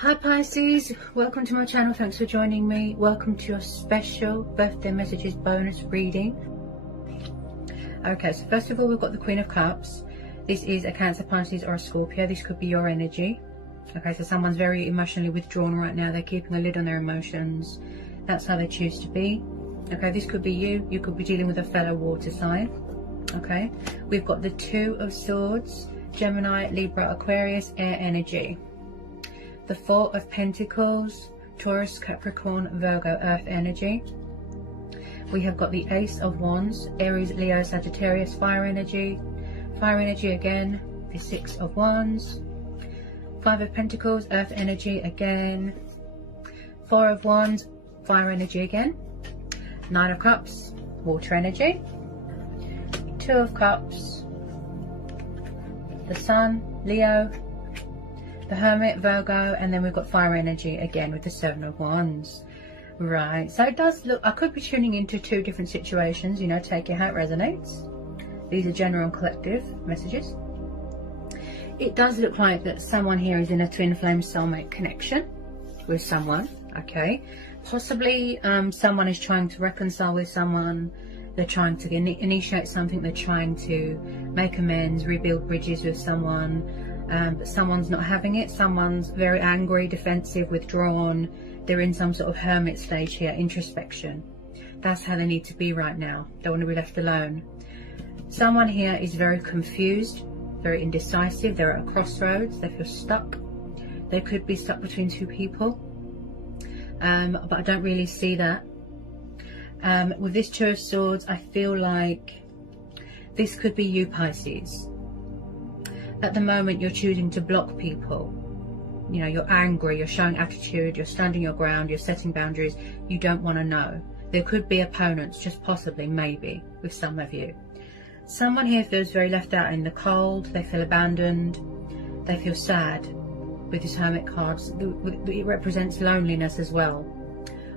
Hi Pisces, welcome to my channel. Thanks for joining me. Welcome to your special birthday messages bonus reading. Okay, so first of all, we've got the Queen of Cups. This is a Cancer, Pisces or a Scorpio. This could be your energy. Okay, so someone's very emotionally withdrawn right now. They're keeping a lid on their emotions. That's how they choose to be. Okay, this could be you. You could be dealing with a fellow water sign. Okay, we've got the Two of Swords, Gemini, Libra, Aquarius, air energy. The Four of Pentacles, Taurus, Capricorn, Virgo, earth energy. We have got the Ace of Wands, Aries, Leo, Sagittarius, fire energy. Fire energy again, the Six of Wands. Five of Pentacles, earth energy again. Four of Wands, fire energy again. Nine of Cups, water energy. Two of Cups, the Sun, Leo, the Hermit, Virgo, and then we've got fire energy again with the Seven of Wands. Right, so it does look, I could be tuning into two different situations, you know, take it how it resonates. These are general and collective messages. It does look like that someone here is in a twin flame soulmate connection with someone, okay? Possibly someone is trying to reconcile with someone. They're trying to initiate something. They're trying to make amends, rebuild bridges with someone. But someone's not having it. Someone's very angry, defensive, withdrawn. They're in some sort of hermit stage here, introspection. That's how they need to be right now. Don't want to be left alone. Someone here is very confused, very indecisive. They're at a crossroads. They feel stuck. They could be stuck between two people. But I don't really see that. With this Two of Swords, I feel like this could be you, Pisces. At the moment, you're choosing to block people. You know, you're angry, you're showing attitude, you're standing your ground, you're setting boundaries. You don't want to know. There could be opponents, just possibly, maybe, with some of you. Someone here feels very left out in the cold. They feel abandoned. They feel sad with this Hermit card. It represents loneliness as well.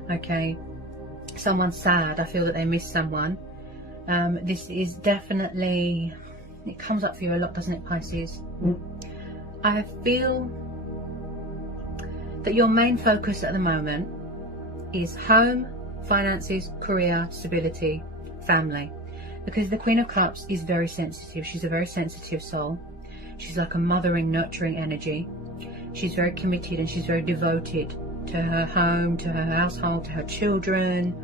Okay. Someone's sad. I feel that they miss someone. This is definitely... It comes up for you a lot, doesn't it, Pisces? I feel that your main focus at the moment is home, finances, career, stability, family. Because the Queen of Cups is very sensitive. She's a very sensitive soul. She's like a mothering, nurturing energy. She's very committed and she's very devoted to her home, to her household, to her children.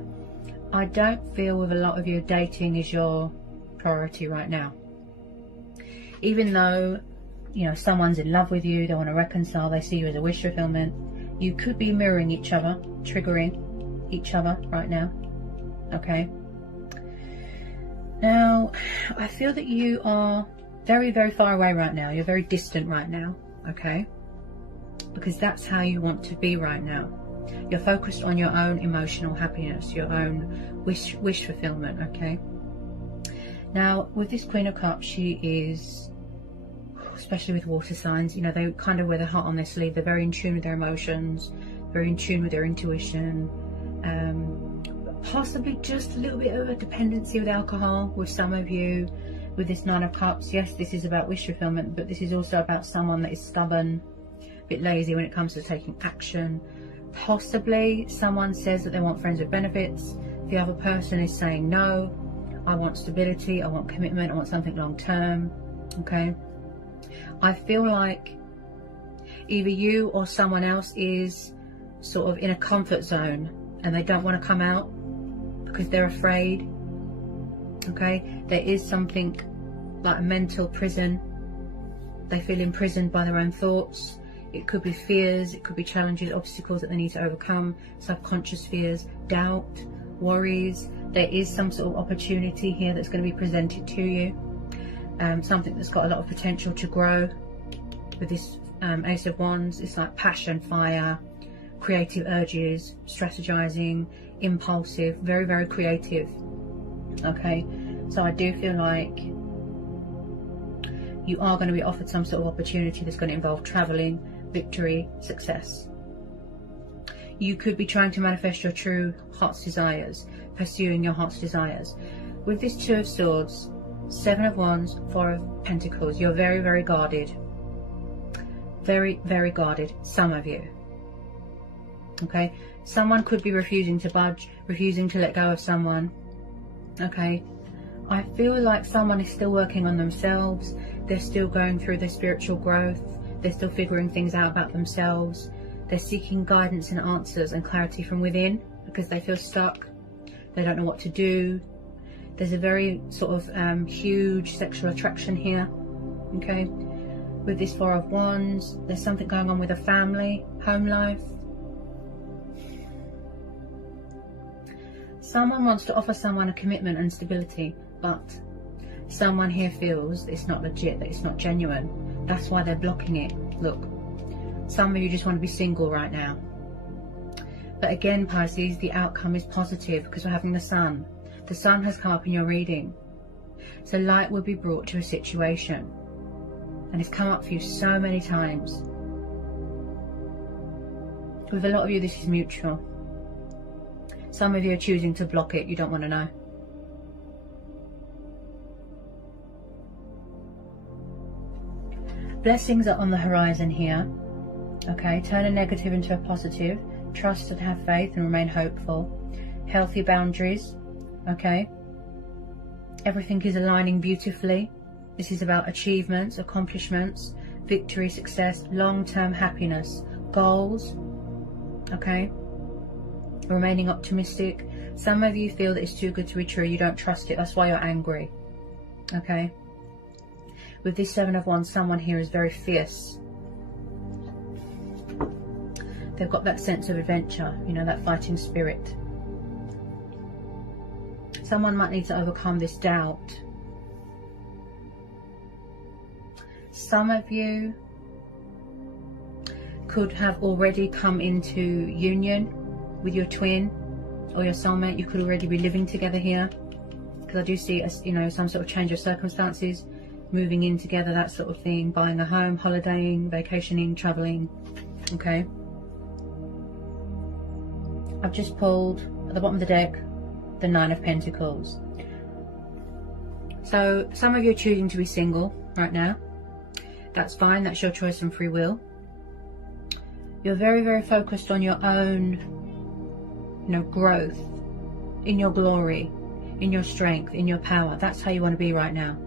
I don't feel with a lot of you dating is your priority right now. Even though, you know, someone's in love with you, they want to reconcile, they see you as a wish fulfillment, you could be mirroring each other, triggering each other right now. Okay. Now, I feel that you are very, very far away right now. You're very distant right now. Okay. Because that's how you want to be right now. You're focused on your own emotional happiness, your own wish fulfillment. Okay. Now, with this Queen of Cups, she is, especially with water signs, you know, they kind of wear their heart on their sleeve. They're very in tune with their emotions, very in tune with their intuition. Possibly just a little bit of a dependency with alcohol with some of you. With this Nine of Cups, yes, this is about wish fulfillment, but this is also about someone that is stubborn, a bit lazy when it comes to taking action. Possibly someone says that they want friends with benefits. The other person is saying no. I want stability, I want commitment, I want something long term. Okay. I feel like either you or someone else is sort of in a comfort zone and they don't want to come out because they're afraid. Okay. There is something like a mental prison. They feel imprisoned by their own thoughts. It could be fears, it could be challenges, obstacles that they need to overcome, subconscious fears, doubt, worries. There is some sort of opportunity here that's going to be presented to you. Something that's got a lot of potential to grow. With this Ace of Wands, it's like passion, fire, creative urges, strategizing, impulsive, very, very creative. Okay, so I do feel like you are going to be offered some sort of opportunity that's going to involve traveling, victory, success. You could be trying to manifest your true heart's desires, pursuing your heart's desires. With this Two of Swords, Seven of Wands, Four of Pentacles, you're very, very guarded. Very, very guarded, some of you. Okay, someone could be refusing to budge, refusing to let go of someone. Okay, I feel like someone is still working on themselves. They're still going through their spiritual growth. They're still figuring things out about themselves. They're seeking guidance and answers and clarity from within because they feel stuck. They don't know what to do. There's a very sort of huge sexual attraction here. Okay, with this Four of Wands, there's something going on with a family, home life. Someone wants to offer someone a commitment and stability, but someone here feels it's not legit, that it's not genuine. That's why they're blocking it. Look, some of you just want to be single right now. But again, Pisces, the outcome is positive because we're having the sun. The sun has come up in your reading. So light will be brought to a situation. And it's come up for you so many times. With a lot of you, this is mutual. Some of you are choosing to block it. You don't want to know. Blessings are on the horizon here. Okay, turn a negative into a positive. Trust and have faith and remain hopeful. Healthy boundaries. Okay. Everything is aligning beautifully. This is about achievements, accomplishments, victory, success, long-term happiness, goals. Okay. Remaining optimistic. Some of you feel that it's too good to be true. You don't trust it. That's why you're angry. Okay. With this Seven of Wands, someone here is very fierce. They've got that sense of adventure, you know, that fighting spirit. Someone might need to overcome this doubt. Some of you could have already come into union with your twin or your soulmate. You could already be living together here, because I do see, you know, some sort of change of circumstances, moving in together, that sort of thing, buying a home, holidaying, vacationing, traveling. Okay. I've just pulled at the bottom of the deck the Nine of Pentacles. So some of you are choosing to be single right now. That's fine. That's your choice and free will. You're very, very focused on your own, you know, growth, in your glory, in your strength, in your power. That's how you want to be right now.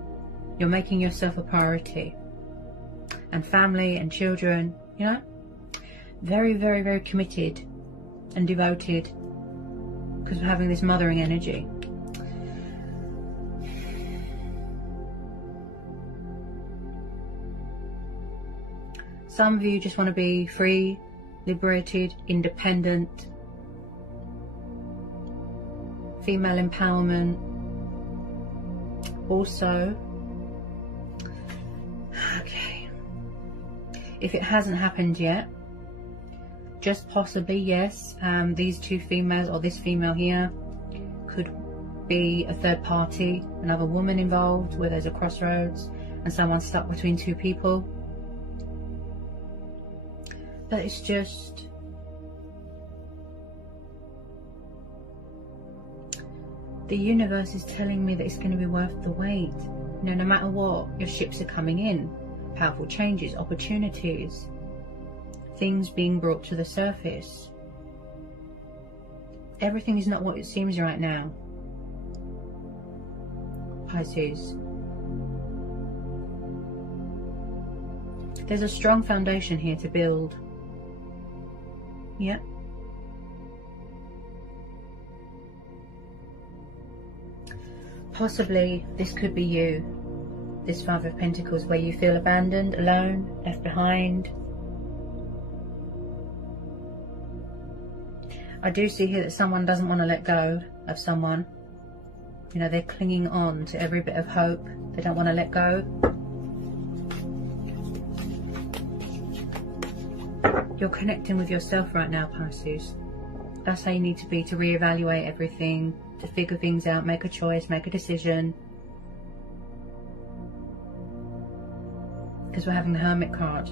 You're making yourself a priority. And family and children, you know, very, very, very committed and devoted, because we're having this mothering energy. Some of you just want to be free, liberated, independent, female empowerment. Also, okay, if it hasn't happened yet, just possibly, yes, these two females or this female here could be a third party, another woman involved where there's a crossroads and someone's stuck between two people. But it's just, the universe is telling me that it's going to be worth the wait. You know, no matter what, your ships are coming in. Powerful changes, opportunities, things being brought to the surface. Everything is not what it seems right now, Pisces. There's a strong foundation here to build. Yeah. Possibly this could be you, this Five of Pentacles, where you feel abandoned, alone, left behind. I do see here that someone doesn't want to let go of someone. You know, they're clinging on to every bit of hope. They don't want to let go. You're connecting with yourself right now, Pisces. That's how you need to be, to reevaluate everything, to figure things out, make a choice, make a decision. Because we're having the Hermit card.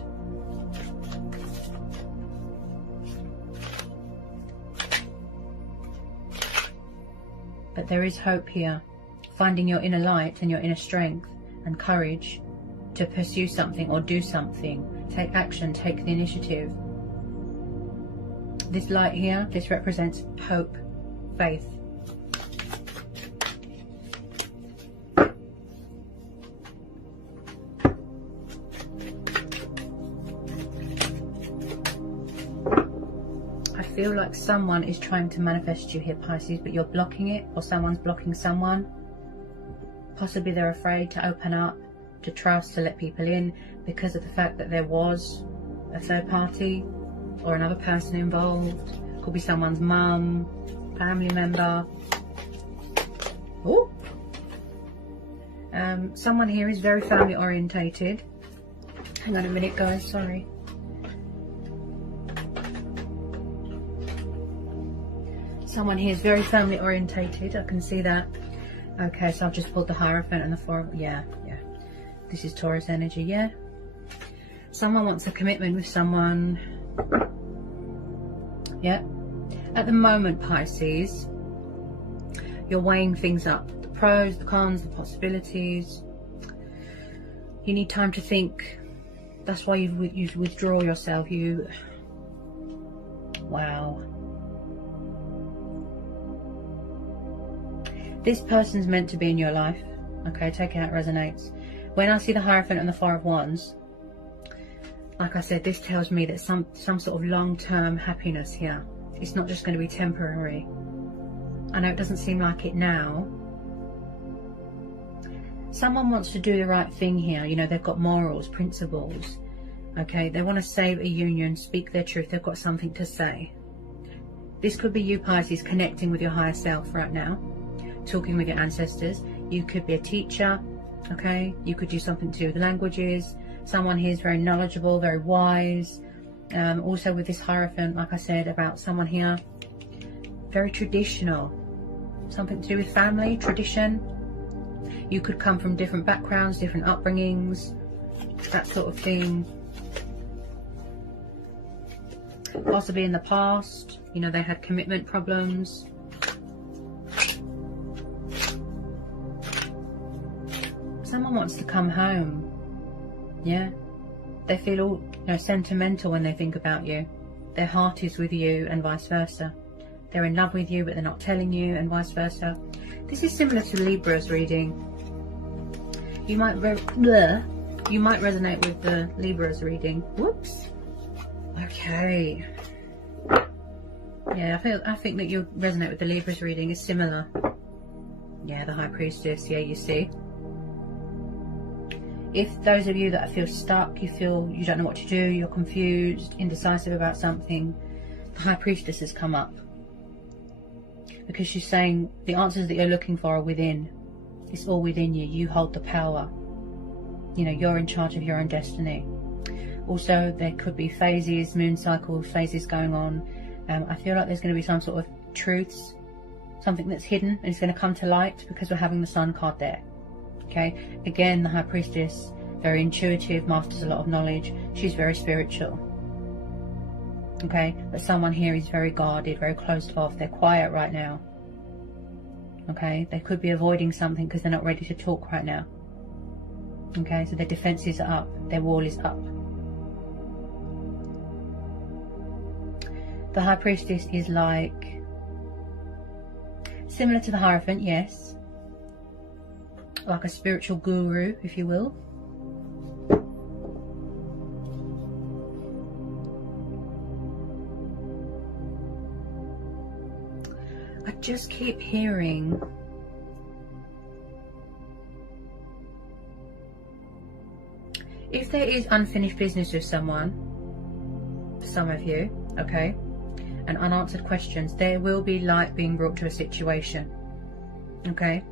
But there is hope here. Finding your inner light and your inner strength and courage to pursue something or do something. Take action, take the initiative. This light here, this represents hope, faith. I feel like someone is trying to manifest you here, Pisces, but you're blocking it, or someone's blocking someone. Possibly they're afraid to open up, to trust, to let people in, because of the fact that there was a third party or another person involved. Could be someone's mum, family member. Oh, someone here is very family orientated. Hang on a minute, guys, sorry. Someone here is very family orientated, I can see that. Okay, so I've just pulled the Hierophant and the Four. Yeah. This is Taurus energy, yeah. Someone wants a commitment with someone. Yeah. At the moment, Pisces, you're weighing things up. The pros, the cons, the possibilities. You need time to think. That's why you withdraw yourself. Wow. This person's meant to be in your life. Okay, take it how it resonates. When I see the Hierophant and the Four of Wands, like I said, this tells me that some sort of long-term happiness here. It's not just going to be temporary. I know it doesn't seem like it now. Someone wants to do the right thing here. You know, they've got morals, principles. Okay, they want to save a union, speak their truth. They've got something to say. This could be you, Pisces, connecting with your higher self right now. Talking with your ancestors. You could be a teacher, okay? You could do something to do with languages. Someone here is very knowledgeable, very wise. Also with this Hierophant, like I said, about someone here, very traditional. Something to do with family, tradition. You could come from different backgrounds, different upbringings, that sort of thing. Possibly in the past, you know, they had commitment problems. Someone wants to come home. Yeah, they feel all, you know, sentimental when they think about you. Their heart is with you and vice versa. They're in love with you but they're not telling you, and vice versa. This is similar to Libra's reading. You might resonate with the Libra's reading. Whoops. Okay. Yeah, I think that you'll resonate with the Libra's reading. Is similar. Yeah, the High Priestess. Yeah, you see. If those of you that feel stuck, you feel you don't know what to do, you're confused, indecisive about something, the High Priestess has come up. Because she's saying the answers that you're looking for are within. It's all within you. You hold the power. You know, you're in charge of your own destiny. Also, there could be phases, moon cycle phases going on. I feel like there's going to be some sort of truths, something that's hidden, and it's going to come to light because we're having the Sun card there. Okay, again, the High Priestess, very intuitive, masters a lot of knowledge. She's very spiritual. Okay, but someone here is very guarded, very closed off. They're quiet right now. Okay, they could be avoiding something because they're not ready to talk right now. Okay, so their defenses are up, their wall is up. The High Priestess is like, similar to the Hierophant, yes. Like a spiritual guru, if you will. I just keep hearing if there is unfinished business with someone, for some of you, okay, and unanswered questions, there will be light being brought to a situation. Okay.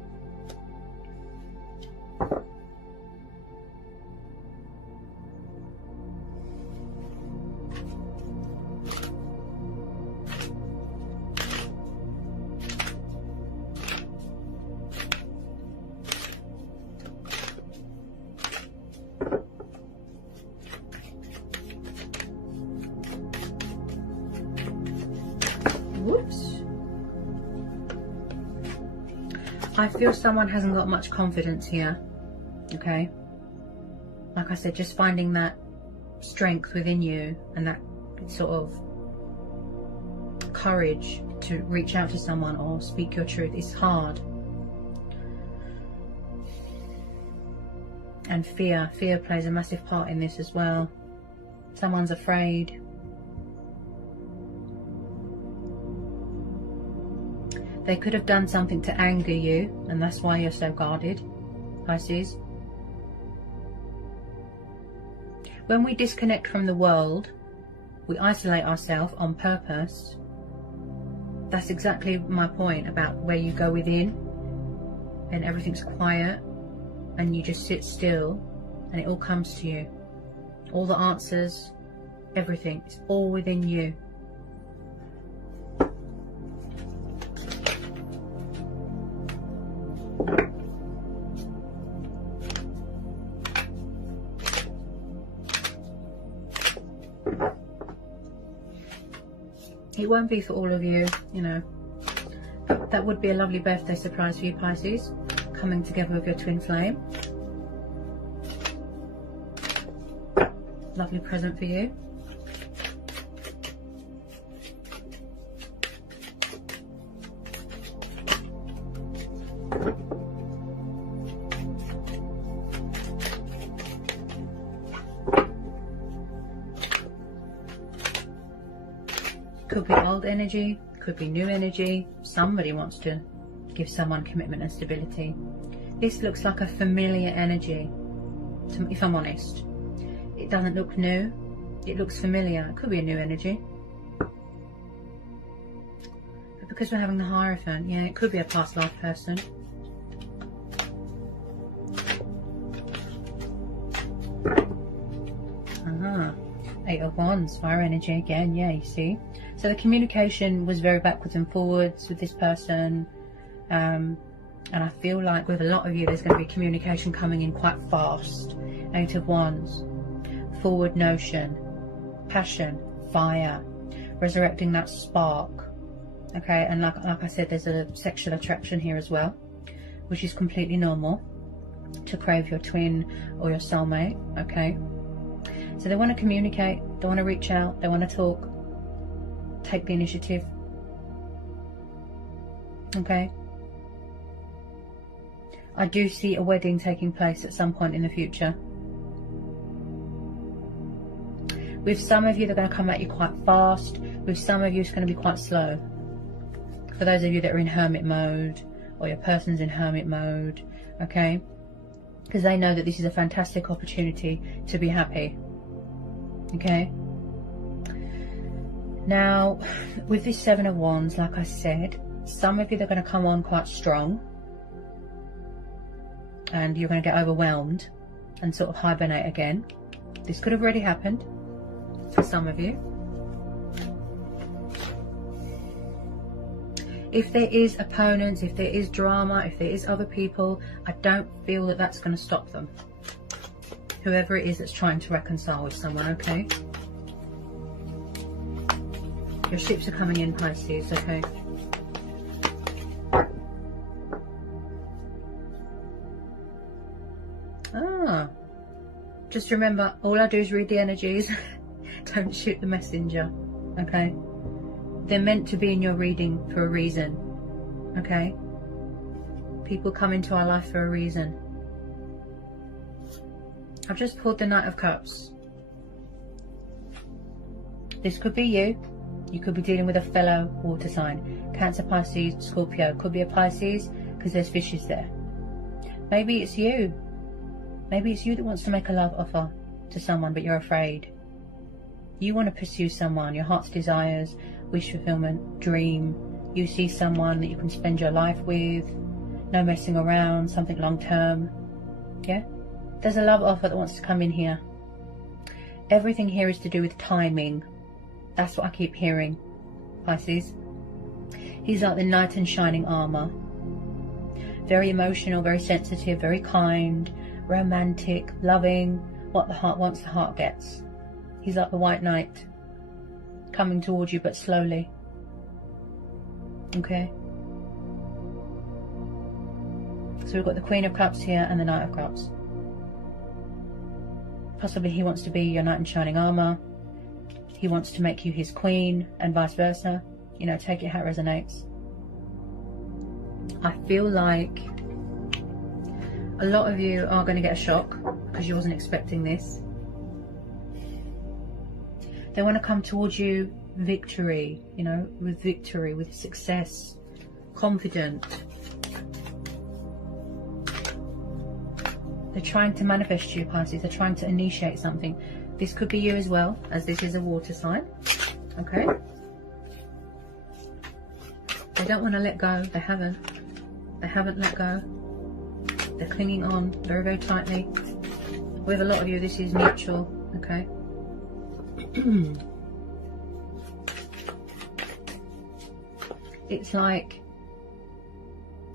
Whoops. I feel someone hasn't got much confidence here. Okay. Like I said, just finding that strength within you and that sort of courage to reach out to someone or speak your truth. It's hard. And fear plays a massive part in this as well. Someone's afraid. They could have done something to anger you, and that's why you're so guarded, Pisces. When we disconnect from the world, we isolate ourselves on purpose. That's exactly my point about where you go within and everything's quiet and you just sit still and it all comes to you. All the answers, everything, it's all within you. It won't be for all of you, you know. But that would be a lovely birthday surprise for you, Pisces. Coming together with your twin flame. Lovely present for you. Could be old energy, could be new energy. Somebody wants to give someone commitment and stability. This looks like a familiar energy, if I'm honest. It doesn't look new, it looks familiar. It could be a new energy. But because we're having the Hierophant, yeah, it could be a past life person. Eight of Wands, fire energy again, yeah, you see. So the communication was very backwards and forwards with this person. And I feel like with a lot of you, there's going to be communication coming in quite fast. Eight of Wands, forward notion, passion, fire, resurrecting that spark. Okay, and like I said, there's a sexual attraction here as well, which is completely normal to crave your twin or your soulmate. Okay. So they want to communicate, they want to reach out, they want to talk, take the initiative. Okay. I do see a wedding taking place at some point in the future. With some of you, they're going to come at you quite fast. With some of you, it's going to be quite slow. For those of you that are in hermit mode, or your person's in hermit mode, okay? Because they know that this is a fantastic opportunity to be happy. Okay, now with this Seven of Wands, like I said, some of you, they're going to come on quite strong and you're going to get overwhelmed and sort of hibernate again. This could have already happened for some of you. If there is opponents, if there is drama, if there is other people, I don't feel that that's going to stop them. Whoever it is that's trying to reconcile with someone, okay? Your ships are coming in, Pisces, okay? Just remember, all I do is read the energies. Don't shoot the messenger, okay? They're meant to be in your reading for a reason, okay? People come into our life for a reason. I've just pulled the Knight of Cups. This could be you. You could be dealing with a fellow water sign. Cancer, Pisces, Scorpio. Could be a Pisces because there's fishes there. Maybe it's you. Maybe it's you that wants to make a love offer to someone but you're afraid. You want to pursue someone, your heart's desires, wish fulfillment, dream. You see someone that you can spend your life with. No messing around, something long term. Yeah? There's a love offer that wants to come in here. Everything here is to do with timing. That's what I keep hearing, Pisces. He's like the knight in shining armor. Very emotional, very sensitive, very kind, romantic, loving. What the heart wants, the heart gets. He's like the white knight, coming towards you but slowly. Okay? So we've got the Queen of Cups here and the Knight of Cups. Possibly he wants to be your knight in shining armor. He wants to make you his queen and vice versa. You know, take it how it resonates. I feel like a lot of you are going to get a shock because you wasn't expecting this. They want to come towards you victory, you know, with victory, with success, confident. They're trying to manifest you, Pisces. They're trying to initiate something. This could be you as well, as this is a water sign. Okay? They don't want to let go. They haven't. They haven't let go. They're clinging on very, very tightly. With a lot of you, this is mutual. Okay? It's like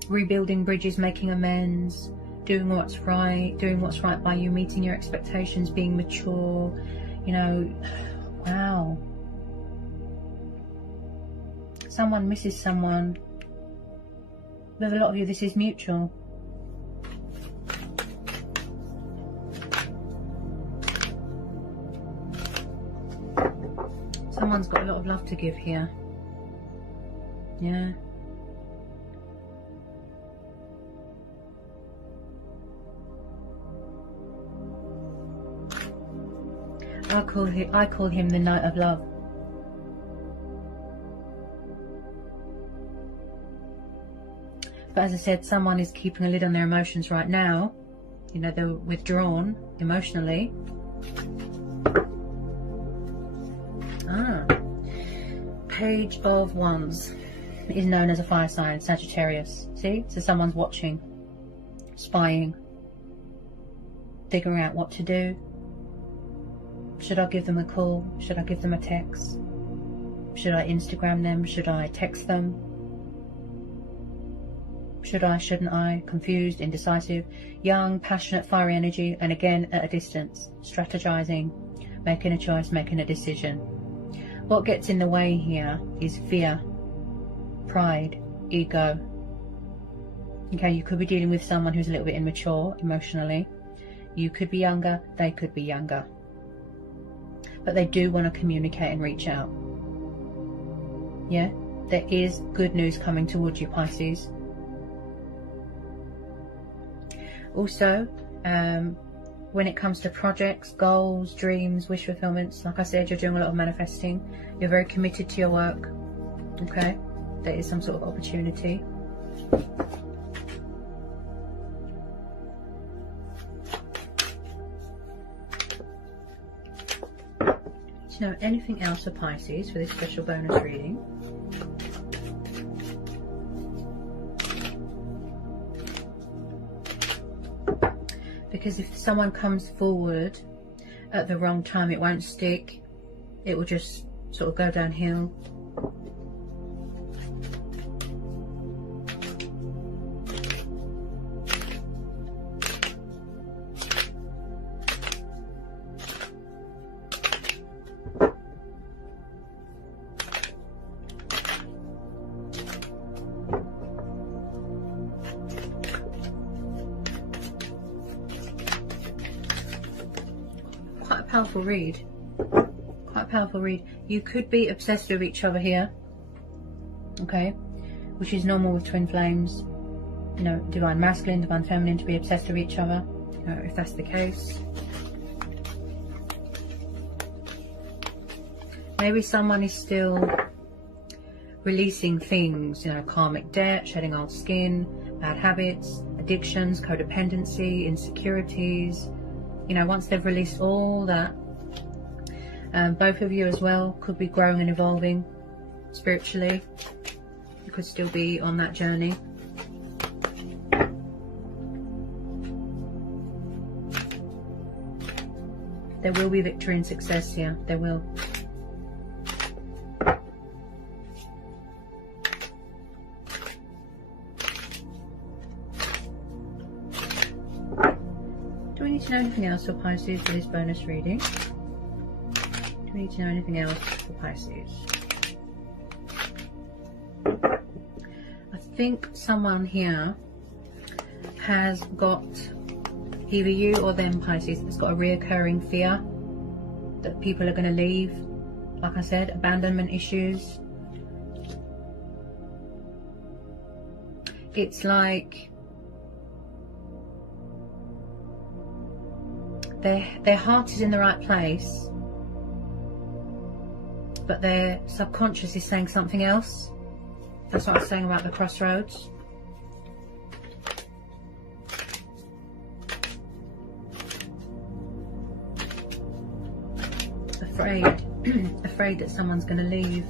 rebuilding bridges, making amends, doing what's right by you, meeting your expectations, being mature, you know. Wow. Someone misses someone. With a lot of you, this is mutual. Someone's got a lot of love to give here. Yeah. I call him the Knight of Love. But as I said, someone is keeping a lid on their emotions right now. You know, they're withdrawn emotionally. Page of Wands is known as a fire sign, Sagittarius. See? So someone's watching, spying, figuring out what to do. Should I give them a call? Should I give them a text? Should I Instagram them? Should I text them? Should I, shouldn't I? Confused, indecisive, young, passionate, fiery energy, and again at a distance, strategizing, making a choice, making a decision. What gets in the way here is fear, pride, ego. Okay, you could be dealing with someone who's a little bit immature emotionally. You could be younger, they could be younger. But they do want to communicate and reach out. Yeah, there is good news coming towards you, Pisces. Also, when it comes to projects, goals, dreams, wish fulfillments, like I said, you're doing a lot of manifesting. You're very committed to your work. Okay, there is some sort of opportunity. Do you know anything else for Pisces for this special bonus reading? Because if someone comes forward at the wrong time, it won't stick. It will just sort of go downhill. Quite a powerful read. Quite a powerful read. You could be obsessed with each other here. Okay. Which is normal with twin flames. You know, divine masculine, divine feminine, to be obsessed with each other. You know, if that's the case. Maybe someone is still releasing things, you know, karmic debt, shedding old skin, bad habits, addictions, codependency, insecurities. You know, once they've released all that, both of you as well could be growing and evolving spiritually. You could still be on that journey. There will be victory and success here. There will. Do we need to know anything else for Pisces for this bonus reading? Do we need to know anything else for Pisces? I think someone here has got, either you or them, Pisces, has got a reoccurring fear that people are going to leave. Like I said, abandonment issues. it's like their heart is in the right place, but their subconscious is saying something else. That's what I was saying about the crossroads. Afraid that someone's going to leave.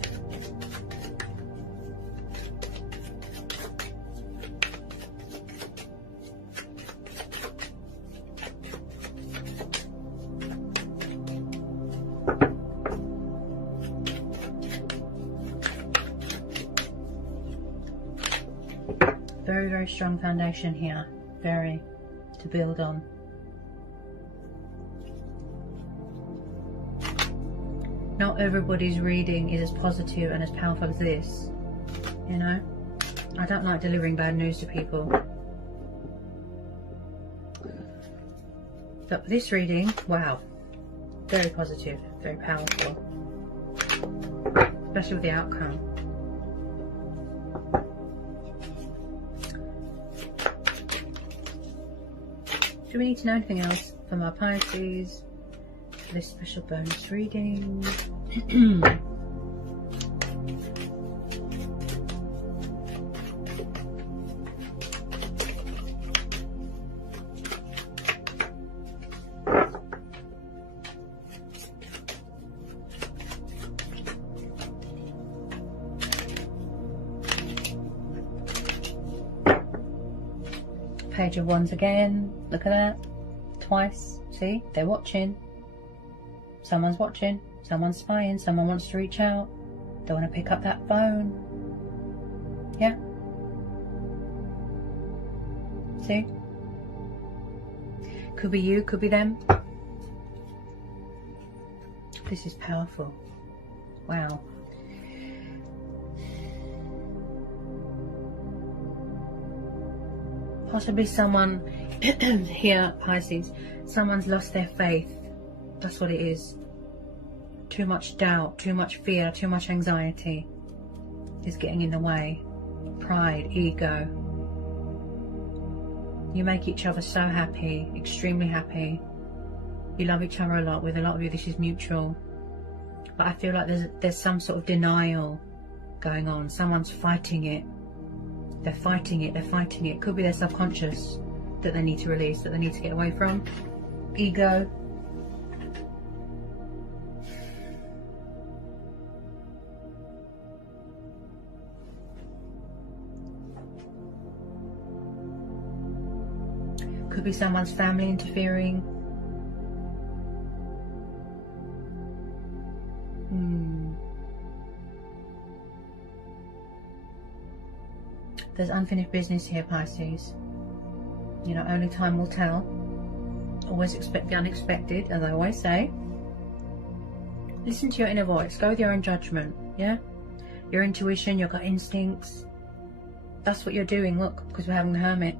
Very, very strong foundation here. Very, to build on. Not everybody's reading is as positive and as powerful as this, you know. I don't like delivering bad news to people. But this reading, wow, very positive, very powerful, especially with the outcome. Do we need to know anything else from our Pisces? This special bonus reading. Page of Wands again. Look at that. Twice. See? They're watching. Someone's watching, someone's spying, someone wants to reach out. They want to pick up that phone. Yeah? See? Could be you, could be them. This is powerful. Wow. Possibly someone here, Pisces, someone's lost their faith. That's what it is. Too much doubt, too much fear, too much anxiety is getting in the way. Pride, ego. You make each other so happy, extremely happy. You love each other a lot. With a lot of you, this is mutual. But I feel like there's some sort of denial going on. Someone's fighting it. They're fighting it, they're fighting it. Could be their subconscious that they need to release, that they need to get away from. Ego. Could be someone's family interfering. There's unfinished business here, Pisces. You know, only time will tell. Always expect the unexpected, as I always say. Listen to your inner voice. Go with your own judgment, yeah? Your intuition, your gut instincts. That's what you're doing, look, because we're having the Hermit.